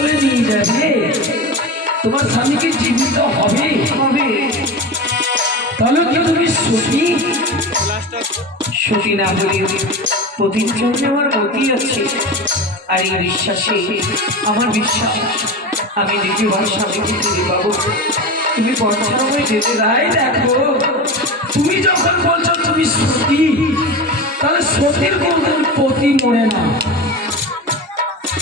জঙ্গলে নিয়ে যাবে। তোমার স্বামীকে জীবিত হবে। হবে। তাহলে কি তুমি সতী? সতী না বলে প্রতির জন্য আমার মতি আছে। আর এই বিশ্বাসে আমার বিশ্বাস আমি দ্বিতীয়বার স্বামীকে ফিরে পাবো। তুমি পর্যায় হয়ে যেতে তাই দেখো। তুমি যখন বলছো তুমি সতী তাহলে সতীর কোনদিন পতি মরে না।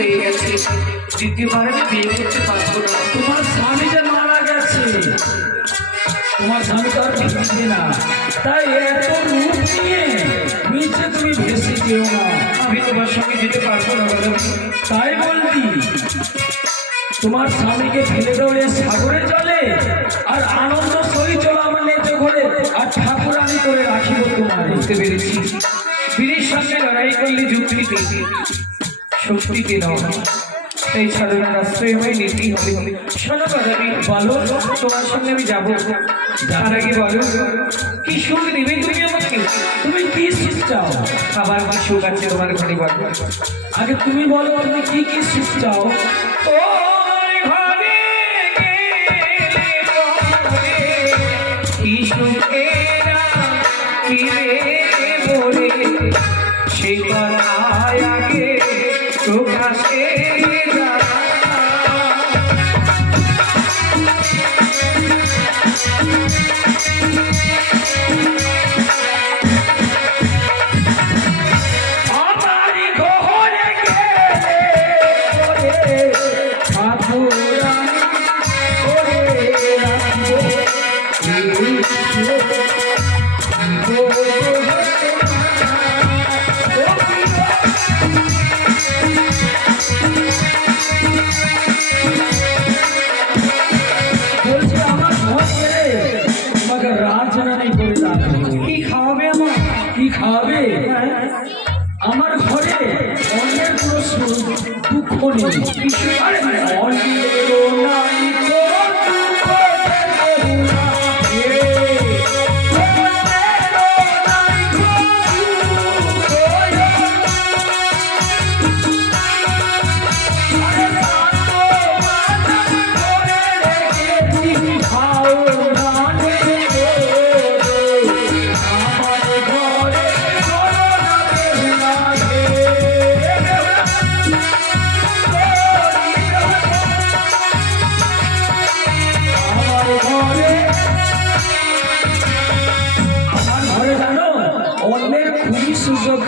হয়ে গেছে। দ্বিতীয়বার আমি বিয়ে করতে পারব না। তোমার স্বামী যে মারা গেছে তোমার স্বামী তো আর ফিরবে না। তাই এত রূপ নিয়ে নিচে তুমি ভেসে যেও না। আমি তোমার সঙ্গে যেতে পারব না তাই বলতি তোমার স্বামীকে ফেলে দাও এ সাগরে চলে আর আনন্দ সহি চলো আমার নেচে ঘরে আর ঠাকুরানি করে রাখিব তোমার বুঝতে পেরেছি। বীরের সঙ্গে লড়াই করলে যুক্তিতে শক্তিতে নয় এই সাধনার আশ্রয় হয়ে নিতেই হবে শোনো বাদামি বলো তোমার সঙ্গে আমি যাব তার আগে বলো কি সুখ দেবে তুমি আমাকে তুমি কি সুখ চাও আবার আমার সুখ আছে তোমার ঘরে বলো আগে তুমি বলো তুমি কি কি সুখ চাও তোমার ঘরে গেলে দুঃখ নেই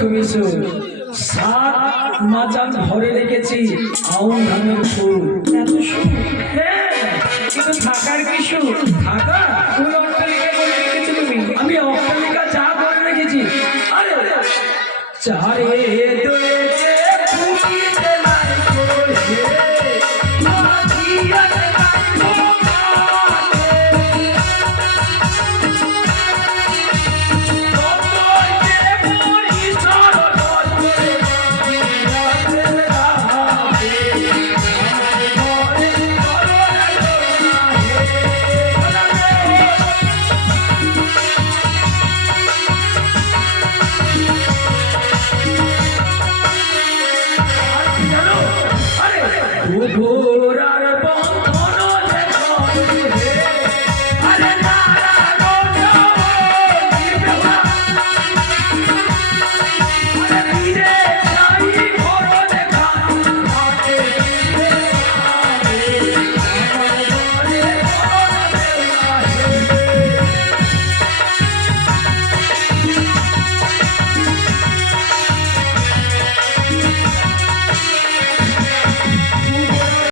সুখ সাত মাজান রেখেছি, আউন ধানের এত হ্যাঁ কিন্তু থাকার কিছু থাকা? অট্টালিকা রেখেছি তুমি? আমি অট্টালিকা, চা রেখেছি। আরে, চারে